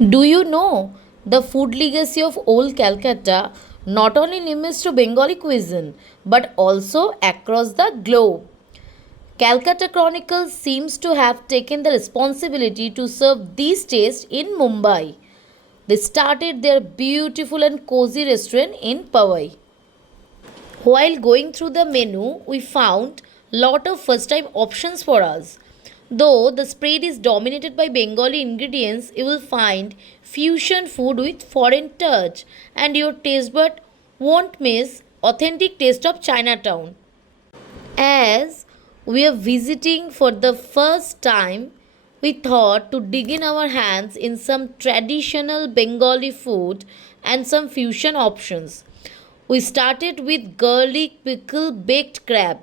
Do you know the food legacy of old Calcutta not only limits to Bengali cuisine but also across the globe? Calcutta Chronicles seems to have taken the responsibility to serve these tastes in Mumbai. They started their beautiful and cozy restaurant in Powai. While going through the menu, we found lot of first time options for us. Though the spread is dominated by Bengali ingredients, you will find fusion food with foreign touch and your taste bud won't miss authentic taste of Chinatown. As we are visiting for the first time, we thought to dig in our hands in some traditional Bengali food and some fusion options. We started with garlic pickle baked crab.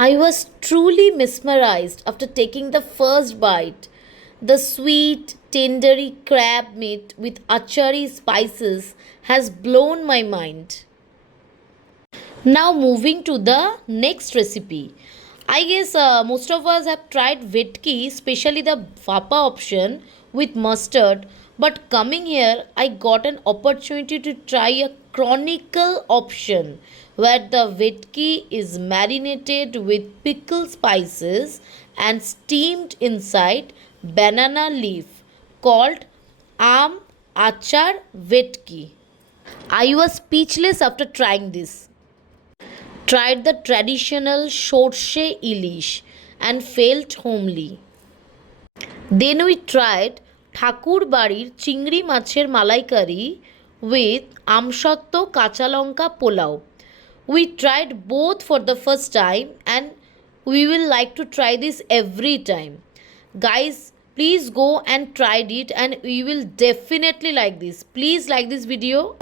I was truly mesmerized after taking the first bite. The sweet, tendery crab meat with achari spices has blown my mind. Now moving to the next recipe. I guess most of us have tried vetki, especially the vapa option with mustard. But coming here, I got an opportunity to try a chronicle option where the vetki is marinated with pickle spices and steamed inside banana leaf called am achar vetki. I was speechless after trying this. Tried the traditional Shorshe Ilish and felt homely. Then we tried ঠাকুর বাড়ির চিংড়ি মাছের মালাইকারি with আমসত্ত্ব কাঁচা লঙ্কা pulao. We tried both for the first time and we will like to try this every time. Guys, please go and try it and we will definitely like this. Please like this video.